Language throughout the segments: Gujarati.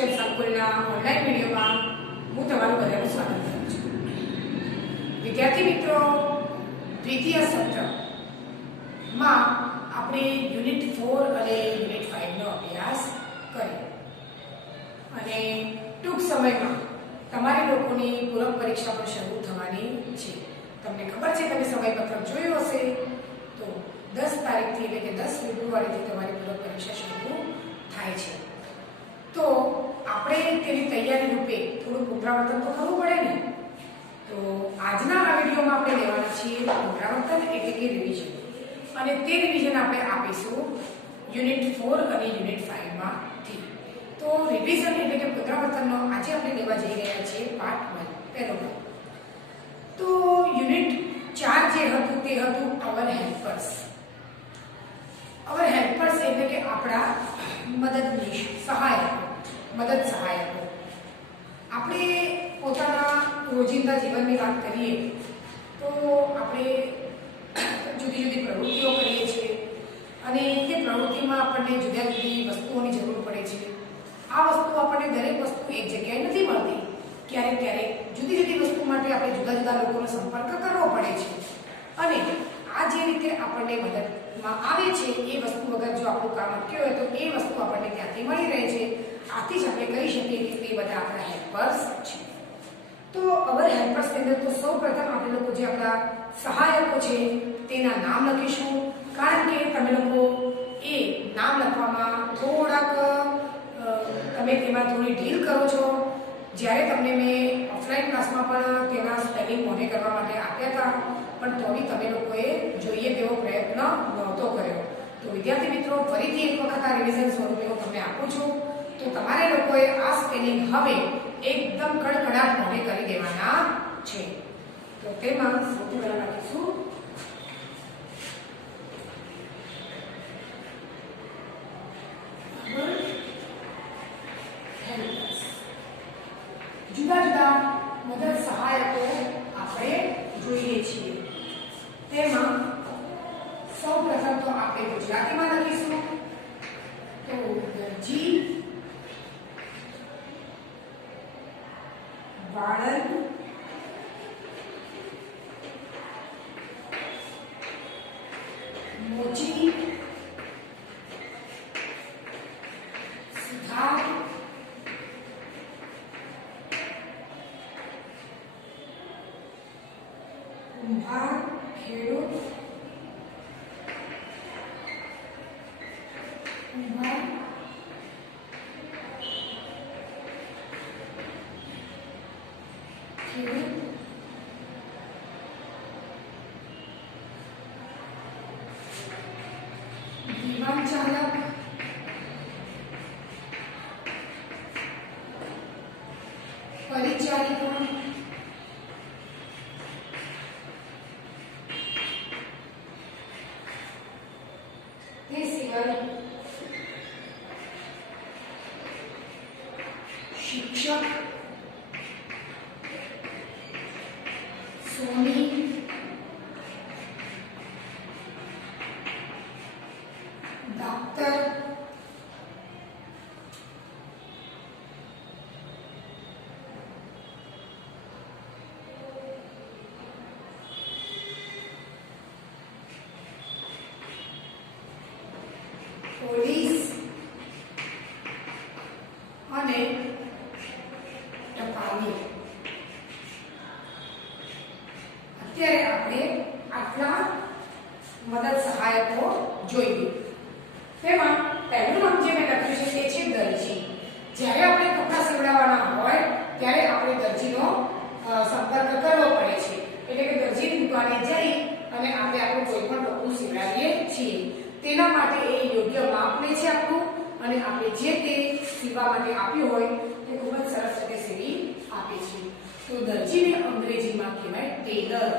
શિક્ષણ સંકુલના ઓનલાઈન વિડીયોમાં હું તમારું બધાનું સ્વાગત કરું છું. વિદ્યાર્થી મિત્રો, દ્વિતીય સત્રમાં આપણે યુનિટ 4 અને યુનિટ 5 નો અભ્યાસ કર્યો અને ટૂંક સમયમાં તમારી લોકોની પૂરક પરીક્ષા પણ શરૂ થવાની છે. તમને ખબર છે, તમે સમયપત્રક જોયું હશે તો 10 તારીખથી એટલે કે 10 ફેબ્રુઆરીથી તમારી પૂરક પરીક્ષા શરૂ થાય છે. તો આપણે તેની તૈયારી રૂપે થોડું પુનરાવર્તન તો કરવું પડે ને. તો આજના આ વિડીયોમાં આપણે લેવાના છીએ પુનરાવર્તન એટલે કે રિવિઝન, અને તે રિવિઝન આપણે આપીશું યુનિટ 4 અને યુનિટ 5 માંથી. તો રિવિઝન એટલે કે પુનરાવર્તનનો આજે આપણે લેવા જઈ રહ્યા છીએ પાર્ટ 1 પહેલો ભાગ. તો યુનિટ 4 જે હતું તે હતું અવર હેલ્પર્સ. અવર હેલ્પર્સ એટલે કે આપણા મદદનીશ, સહાયકો, મદદ સહાયકો. આપણે પોતાના રોજિંદા જીવનની વાત કરીએ તો આપણે જુદી જુદી પ્રવૃત્તિઓ કરીએ છીએ અને તે પ્રવૃત્તિમાં આપણને જુદા જુદી વસ્તુઓની જરૂર પડે છે. આ વસ્તુ આપણને દરેક વસ્તુ એક જગ્યાએ નથી મળતી. ક્યારેક ક્યારેક જુદી જુદી વસ્તુ માટે આપણે જુદા જુદા લોકોનો સંપર્ક કરવો પડે છે અને આ જે રીતે આપણને મદદમાં આવે છે એ વસ્તુ વગર જો આપણું કામ અટક્યું હોય તો એ વસ્તુ આપણને ત્યાંથી મળી રહે છે. આથી જ આપણે કહી શકીએ કે તે બધા આપણા હેલ્પર્સ છે. તો અવર હેલ્પર્સ ની અંદર તો સૌપ્રથમ આપણે લોકો જે આપણા સહાયકો છે તેના નામ લખીશું, કારણ કે તમે લોકો એ નામ લખવામાં થોડાક તમે તેમાં થોડી ઢીલ કરો છો. જ્યારે તમને મેં ઓફલાઈન ક્લાસમાં પણ તેના સ્પેલિંગ મોઢે કરવા માટે આપ્યા હતા, પણ તો બી તમે લોકોએ જોઈએ તેવો પ્રયત્ન નહોતો કર્યો. તો વિદ્યાર્થી મિત્રો, ફરીથી એક વખત આ રિવિઝન સ્વરૂપે હું તમને આપું છું. તો તમારે લોકોએ આ સ્પેલિંગ હવે એકદમ કડકડાટ મોઢે કરી દેવાના છે. તો તેમાં સૌથી પહેલા લખીશું જુદા જુદા મદદ સહાયકો આપણે જોઈએ છીએ. તેમાં સૌપ્રથમ તો આપણે ગુજરાતીમાં લખીશું તો દરજી, વાળંદ, મોચી, સુથાર, કુંભાર, ખેડૂત, કુંભાર, ખેડૂત, વિમાન ચાલક, પરિચારિકા, તે સિવાય શિક્ષક, સોની, ડોક્ટર, પોલીસ અને ટપાલી. અત્યારે આપણે આટલા મદદ સહાયકો જોઈએ. તેમાં પહેલું નામ જે મેં લખ્યું છે તે છે દરજી. જ્યારે આપણે કપડાં સીવડાવવાના હોય ત્યારે આપણે દરજીનો સંપર્ક કરવો પડે છે. એટલે કે દરજીની દુકાને જઈ અને આપણે આપણું કોઈ પણ કપડું સીવડાવીએ છીએ. તેના માટે એ યોગ્ય માપ લે છે આપણું, અને આપણે જે તે સીવવા માટે આપ્યું હોય તે ખૂબ જ સરસ રીતે સીવી આપે છે. તો દરજીને અંગ્રેજીમાં કહેવાય ટેલર,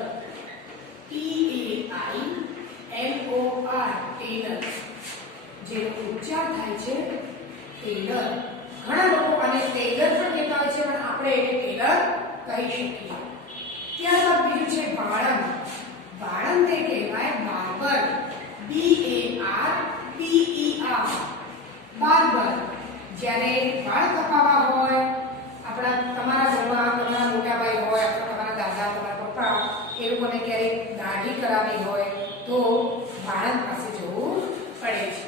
TAILOR, ટેલર, જેનો ઉચ્ચાર થાય છે ટેલર. ઘણા લોકો આને ટેલર પણ કહેતા હોય છે, પણ આપણે એને ટેલર કહી શકીએ. ત્યારબાદ બીજું છે વાળંદ. વાળંદ એ કહેવાય બાર્બર, BARBER, બાર્બર. જ્યારે વાળ કપાવવા છોકરાઓને ક્યારેક દાઢી કરાવવી હોય તો વાળંદ પાસે જવું પડે છે.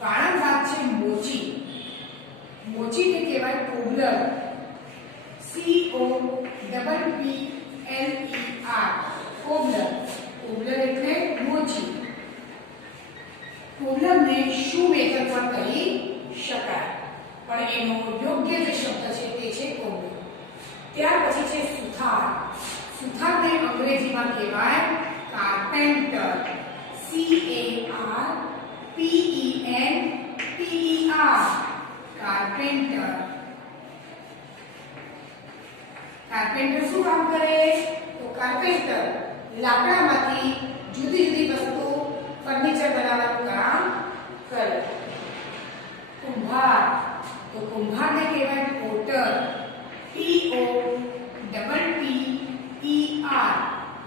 વાળંદ બાદ છે મોચી. મોચીને કહેવાય કોબલર. COPPLER cobbler. કોબલર એટલે મોચી. કોબલરને શૂ મેકર પણ કહી શકાય, પણ એનો યોગ્ય જે શબ્દ છે તે છે કોબલર. ત્યાર પછી છે સુથાર. સુથારને અંગ્રેજીમાં કહેવાય કાર્પેન્ટર. CARPENTER carpenter. કાર્પેન્ટર શું કામ કરે? તો કાર્પેન્ટર લાકડામાંથી જુદી જુદી વસ્તુ ફર્નિચર બનાવવાનું કામ કરે. કુંભાર. તો કુંભારને કહેવાય પોટર. POTTER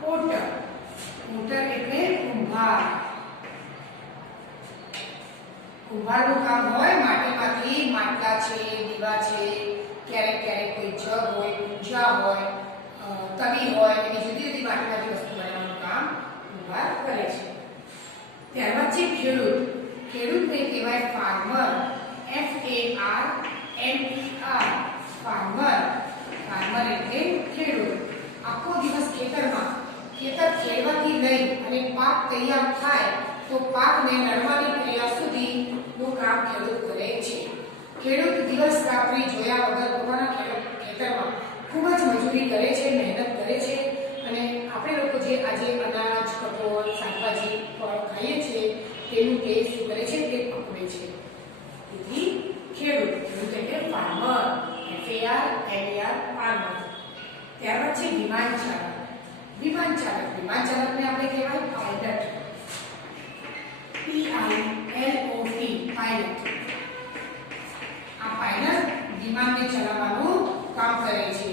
Potter. પોટર એટલે કુંભાર. કુંભારનું કામ હોય માટીમાંથી માટલા છે, દીવા છે, ક્યારેક ક્યારેક કોઈ જગ હોય, ઊંચા હોય, તવી હોય, એવી જુદી જુદી માટીમાંથી વસ્તુ બનાવવાનું કામ કુંભાર કરે છે. ત્યારબાદ છે ખેડૂત. ખેડૂતને કહેવાય ફાર્મર. FARMER farmer. ફાર્મર એટલે ખેડૂત. આખો દિવસ ખેતરમાં ખેતર ખેડવાથી લઈ અને પાક તૈયાર થાય તો પાકને નડવાની ક્રિયા સુધીનું કામ ખેડૂત કરે છે. ખેડૂત દિવસ રાત્રિ જોયા વગર પોતાના ખેતરમાં ખૂબ જ મજૂરી કરે છે, મહેનત કરે છે, અને આપણે લોકો જે આજે અનાજ, કઠોળ, શાકભાજી, ફળ ખાઈએ છીએ તેનું તે શું કરે છે? તે પકવે છે. તેથી ખેડૂત એટલે ફાર્મર. FARMER farmer. ત્યારબાદ છે વિમાન ચાલક. વિમાન ચાલક. વિમાન ચાલકને આપણે કહેવાય પાયલટ. PILOT pilot. આ પાયલટ વિમાનને ચલાવવાનું કામ કરે છે.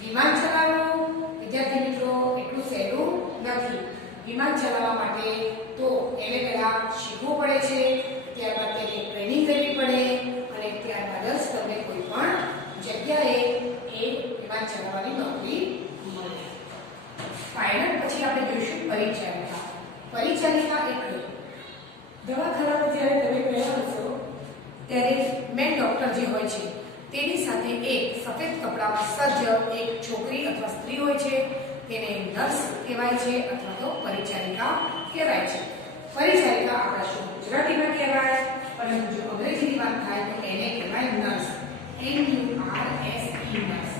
વિમાન ચલાવવું વિદ્યાર્થી મિત્રો એટલું સહેલું નથી. વિમાન ચલાવવા માટે તો એને પહેલા શીખવું પડે છે, ત્યારબાદ તેને ટ્રેનિંગ કરવી પડે, અને ત્યારબાદ જ તમને કોઈ પણ જગ્યાએ એ વિમાન ચલાવવાની નોકરી મળે. પાયલટ પછી આપણે જોઈશું પરિચારિકા. પરિચારિકા એટલે દવાખાનામાં જ્યારે તમે ગયા હશો ત્યારે મેન ડોક્ટર જે હોય છે તેની સાથે એક સફેદ કપડામાં સજ્જ એક છોકરી અથવા સ્ત્રી હોય છે. તેને નર્સ કહેવાય છે અથવા તો પરિચારિકા કહેવાય છે. પરિચારિકા આપણા શું ગુજરાતીમાં કહેવાય, પરંતુ જો અંગ્રેજીની વાત થાય તો એને કહેવાય નર્સ. NURSE nurse.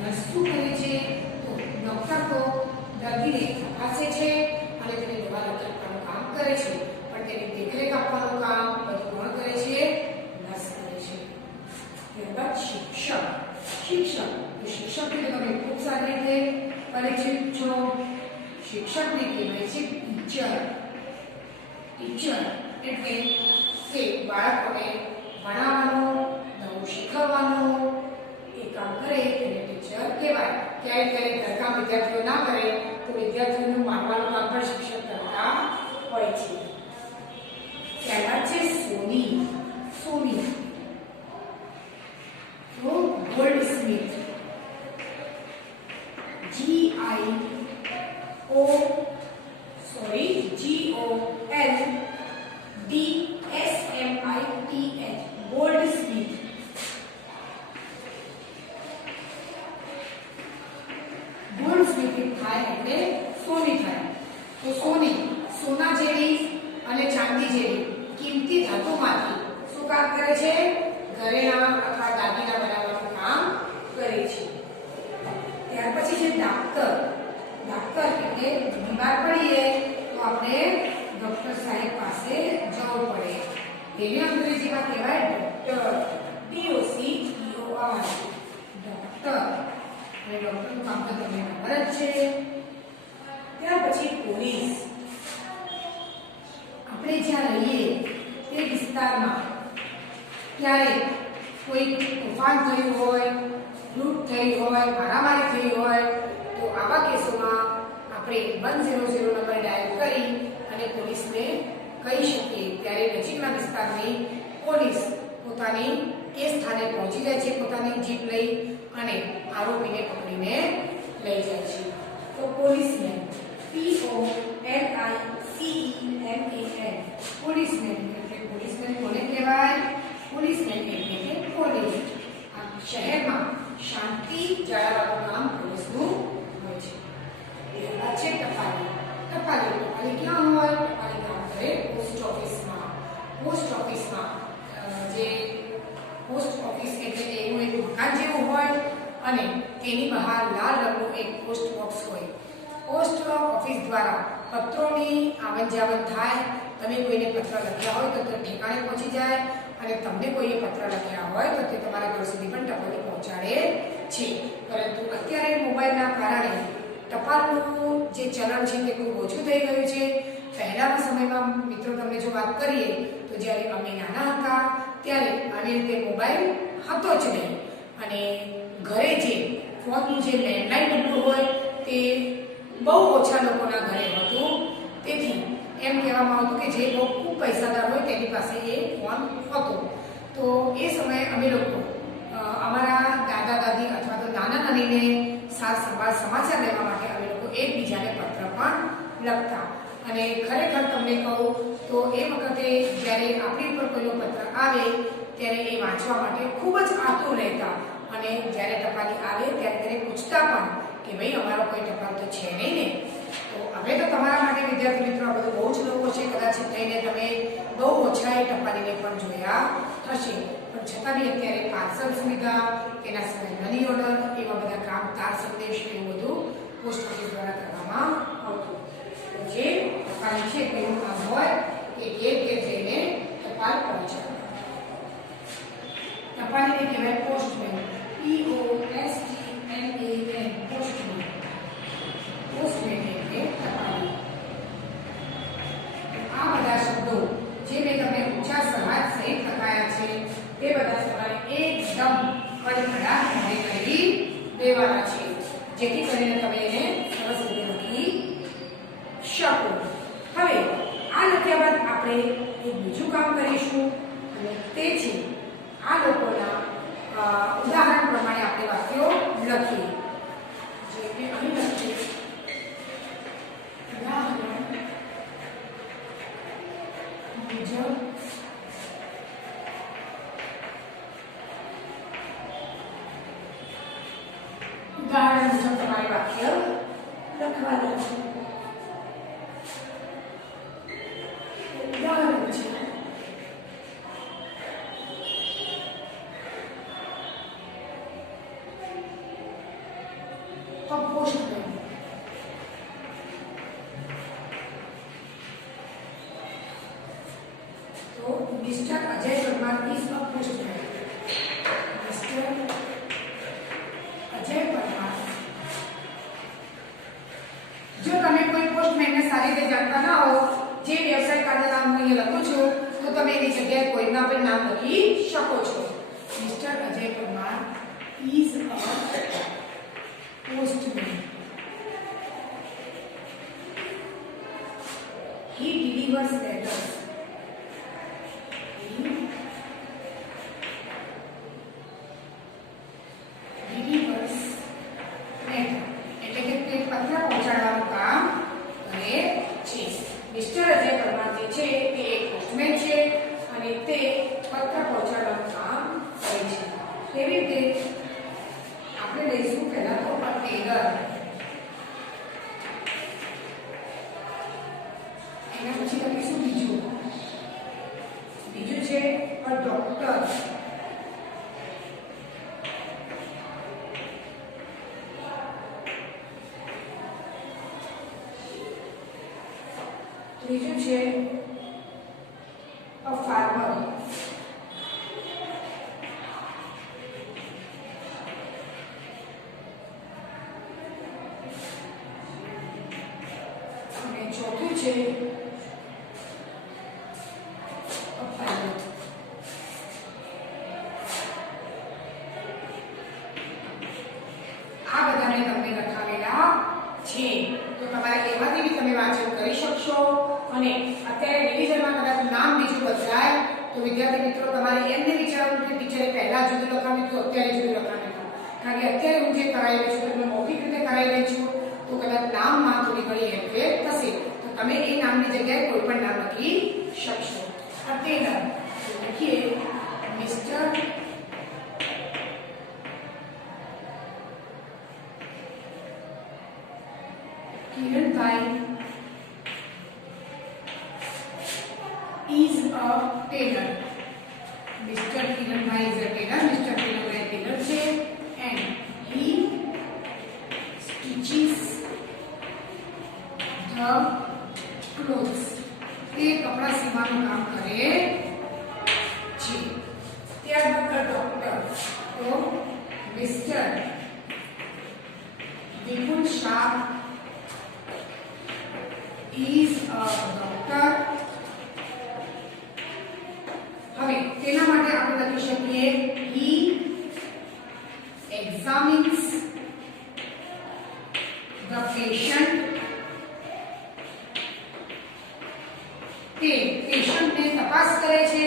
નર્સ શું કરે છે? તો ડોક્ટર તો દર્દીને તપાસે છે અને તેને દવા લખવાનું કામ કરે છે, પણ તેની દેખરેખ આપવાનું કામ બધું કોણ કરે છે? નર્સ કરે છે. ત્યારબાદ શિક્ષક. શિક્ષક શિક્ષકને તમે ખૂબ સારી રીતે પરિચિત છો. શિક્ષકને કહેવાય છે ટીચર. ટીચર એટલે કે બાળકોને ભણાવવાનું, નવું શીખવવાનું એ કામ કરે તેને ટીચર કહેવાય. ક્યારેક ક્યારેક ઘરકામ વિદ્યાર્થીઓ ના કરે તો વિદ્યાર્થીઓનું માનવાનું કામ પણ શિક્ષક કરતા હોય છે. ત્યારબાદ છે સોની. સોની તો gold Smith. GOLDSMITH gold Smith. Gold Smith થાય એટલે સોની થાય. તો સોની સોના જેવી અને ચાંદી જેવી કિંમતી ધાતુમાંથી શું કામ કરે છે? ઘરેણાં અથવા દાગીના બનાવવાનું કામ કરે છે. ત્યાર પછી છે ડાક્ટર. ડાક્ટર એટલે બીમાર પડીએ તો આપણે ડોક્ટર સાહેબ પાસે જવું પડે. તેને અંગ્રેજીમાં કહેવાય ડોક્ટર. DOCTOR doctor. અને ડોક્ટરનું કામ તો તમને ખબર જ છે. ત્યાર પછી પોલીસ. આપણે જ્યાં રહીએ તે વિસ્તારમાં ક્યારેક કોઈ તોફાન થયું હોય, લૂંટ થઈ હોય, મારામારી થઈ હોય તો આવા કેસોમાં આપણે 100 નંબર ડાયલ કરી અને પોલીસને કહી શકીએ. ત્યારે નજીકના વિસ્તારની પોલીસ પોતાની એ સ્થાને પહોંચી જાય છે પોતાની જીપ લઈ અને આરોપીને પકડીને લઈ જાય છે. તો પોલીસમેન દ્વારા પત્રોની આવન જાવન થાય. તમે કોઈને પત્ર લખ્યા હોય તો તે ઠેકાણે પહોંચી જાય અને તમને કોઈએ પત્ર લખ્યા હોય તો તે તમારા ઘર સુધી પણ ટપાલી પહોંચાડે છે. પરંતુ અત્યારે મોબાઈલના કારણે ટપાલનું જે ચલણ છે તે ખૂબ ઓછું થઈ ગયું છે. પહેલાના સમયમાં મિત્રો તમને જો વાત કરીએ તો જ્યારે અમે નાના હતા ત્યારે આવી રીતે મોબાઈલ હતો જ નહીં અને ઘરે જે ફોનનું જે લેન્ડલાઇન નંબર હોય તે બહુ ઓછા લોકોના ઘરે હતું. તેથી એમ કહેવામાં આવતું કે જે બહુ ખૂબ પૈસાદાર હોય તેની પાસે એ ફોન હતો. તો એ સમયે અમે લોકો અમારા દાદા દાદી અથવા તો નાના નાનીને સાર સંભાળ સમાચાર લેવા માટે અમે લોકો એકબીજાને પત્ર પણ લખતા. અને ખરેખર તમને કહું તો એ વખતે જ્યારે આપણી ઉપર કોઈનો પત્ર આવે ત્યારે એ વાંચવા માટે ખૂબ જ આતુર રહેતા અને જ્યારે ટપાલી આવે ત્યારે તેને પૂછતા પણ કે ભાઈ અમારો કોઈ ટપાલ તો છે નહીં ને. તો હવે તો તમારા માટે વિદ્યાર્થી મિત્રો આ બધું બહુ જ લોકો છે, કદાચ થઈને તમે બહુ ઓછા એ ટપાલીને પણ જોયા હશે, પણ છતાં બી અત્યારે પાર્સલ સુવિધા, તેના સિવાય મની ઓર્ડર, એવા બધા કામ, તાર સંદેશ એવું બધું પોસ્ટ ઓફિસ દ્વારા કરવામાં આવતું. જે ટપાલ છે તેનું કામ હોય એ ઘેર ઘેર જઈને ટપાલ પહોંચાડે. ટપાલીને કહેવાય પોસ્ટમેન, POSTMAN, પોસ્ટમેન. પોસ્ટમેન એટલે ટપાલી. આ બધા શબ્દો જે મેં તમને ઊંચા સમાજ સહિત લખાયા છે તે બધા તમારે એકદમ કડકડા કરી દેવાના છે, જેથી કરીને તમે એને સરસ રીતે લખી શકો. હવે આ લખ્યા બાદ આપણે એક બીજું કામ કરીશું અને તે છે આ લોકોના ઉદાહરણ પ્રમાણે આપણે વાક્યો લખીએ. જે કે અહીં લખીએ ઉદાહરણ મુજબ તમારે વાક્ય લખવાના છે. ઉદાહરણ છે પોસ્ટમેન. તો mister Ajay Parmar is a postman. Mister Ajay Parmar. જો તમે કોઈ પોસ્ટમેનને સારી રીતે જાણતા ના હો, જે વ્યવસાય કાર્ડ નામ હું અહીંયા લખું છું, તો તમે એની જગ્યાએ કોઈના પણ નામ લખી શકો છો. Mister Ajay Parmar is a postman. He delivers letters. He delivers letter. એટલે કે તે પત્ર પહોંચાડવાનું કામ કરે છે. મિસ્ટર અજય પરમાર જે છે તે એક પોસ્ટમેન છે અને તે પત્ર પહોંચાડવાનું કામ કરે છે. તેવી રીતે આપણે લઈશું પહેલા તો ટેલર, એના પછી લખીશું બીજું છે ડોક્ટર, ત્રીજું છે ફાર્મર, ચોથું છે પાયલટ. આ બધાને તમને લખાવેલા છે, તો તમારે એમાંથી બી તમે વાંચન કરી શકશો. અને અત્યારે રિવિઝનમાં કદાચ નામ બીજું બદલાય તો વિદ્યાર્થી મિત્રો તમારે એમને વિચારવું કે ટીચરે પહેલા જુદું લખાવ્યું તો અત્યારે જુદું લખાવ્યું, કારણ કે અત્યારે હું જે કરાવી રહી છું તમે મૌખિક રીતે કરાવી રહી છું તો કદાચ નામમાં થોડી ઘણી હેરફેર થશે, તો તમે એ નામની જગ્યાએ કોઈ પણ નામ લખી શકશો. ટેલર લખીએ mister Kiranbhai is a tailor. Mr. Kiranbhai is a tailor. Mr. Kiranbhai tailor છે and he stitches the clothes. તે કપડા સીવવાનું કામ કરે છે. ત્યારબાદ ડોક્ટર. તો mister Vipul Shah is a doctor. હવે તેના માટે આપણે લખી શકીએ he examines the patient. તે પેશન્ટને તપાસ કરે છે,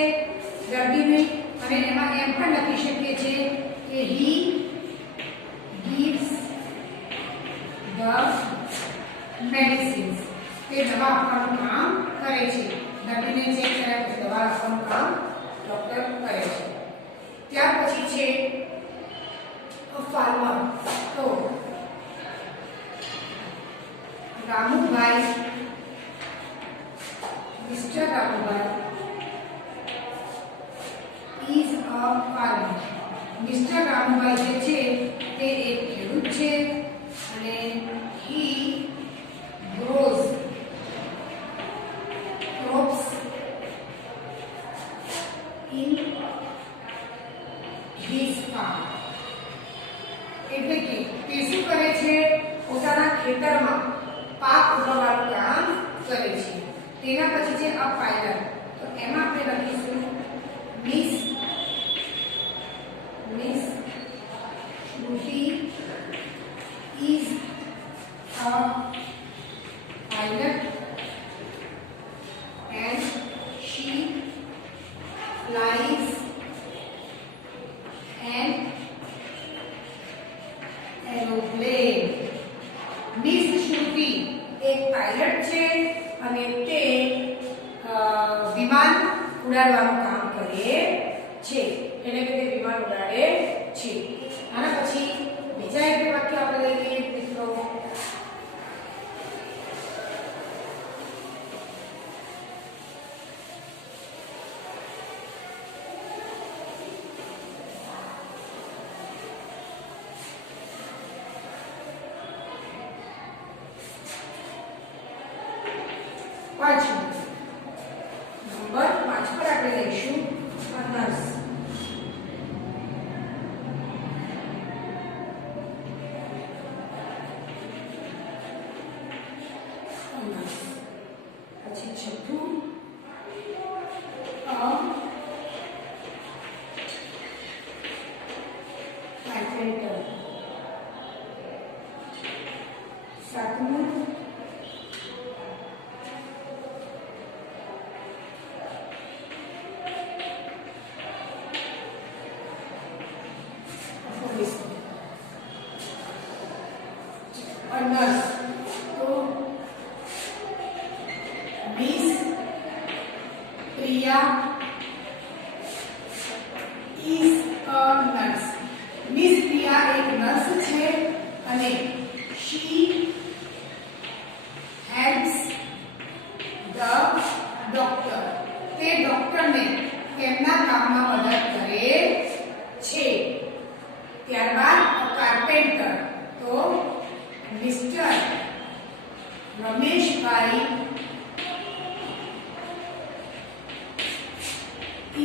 દર્દીને, અને એમાં એમ પણ લખી શકીએ છીએ કે he gives the medicines. તે દવા આપવાનું કામ કરે છે. દર્દીને ચેક કર્યા પછી દવા આપવાનું કામ ડોક્ટર કરે છે. ત્યાર પછી છે ફાર્મર. તો Ramubhai, mister Ramubhai is a farmer. Mister Ramubhai જે છે તે એક ખેડૂત છે અને he grows crops in his farm. એટલે કે તે શું કરે છે? પોતાના ખેતરમાં પાક ઉગાડવાનું કામ કરે છે. તેના પછી છે અ પાયલર. તો એમાં આપણે લખીશું miss Shruti is a pilot and she flies an aeroplane. Miss Shruti એક પાયલટ છે અને તે વિમાન ઉડાડવાનું કામ કરે છે. એટલે કે તે વિમાન ઉડાડે છે. આના પછી બીજા એક વાક્ય આપણે લઈએ મિત્રો. નંબર 5 પર આપણે લઈશું નર્સ. પછી છઠ્ઠું કાર્પેન્ટર. સાતમું નર્સ. તો miss Priya is a nurse. Miss Priya એક નર્સ છે અને she helps the doctor. તે ડોક્ટરને તેમના કામમાં મદદ કરે છે. ત્યારબાદ કાર્પેન્ટર. તો mister Rameshbhai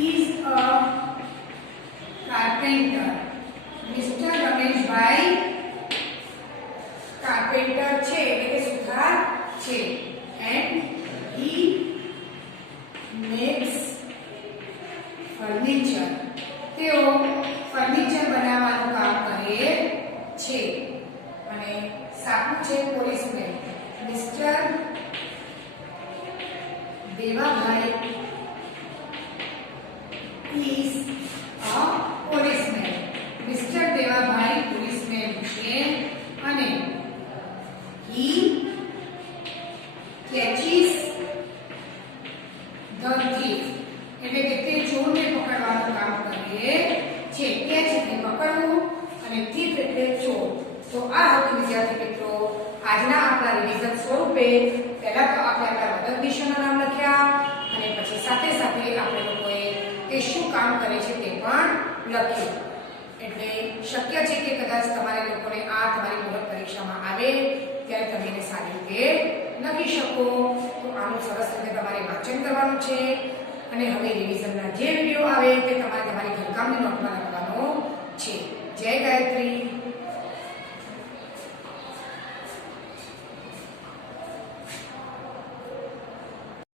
is a carpenter. Mister Rameshbhai carpenter છે એટલે કે સુથાર છે. and he makes furniture. તેઓ ફર્નિચર બનાવવાનું કામ કરે છે. અને સાતમું છે policeman. Mister Devabhai is a policeman. Mister Devabhai policeman છે અને he catches the thief. એટલે કે તે ચોરને પકડવાનું કામ કરે છે. કેચ એટલે પકડવું અને thief એટલે ચોર. તો આ હતું વિદ્યાર્થી મિત્રો આજના આપણા રિવિઝન સ્વરૂપે. પહેલા તો આપણે આપણા મદદ વિષયના નામ લખ્યા અને પછી સાથે સાથે આપણે લોકોએ તે શું કામ કરે છે તે પણ લખ્યું. એટલે શક્ય છે કે કદાચ તમારે લોકોને આ તમારી મૂળભૂત પરીક્ષામાં આવે ત્યારે તમે એને સારી રીતે લખી શકો. તો આનું સરસ રીતે તમારે વાંચન કરવાનું છે અને હવે રિવિઝનના જે વિડીયો આવે તે તમારે તમારી ઘરકામની નોટમાં લખવાનો છે. જય ગાયત્રી.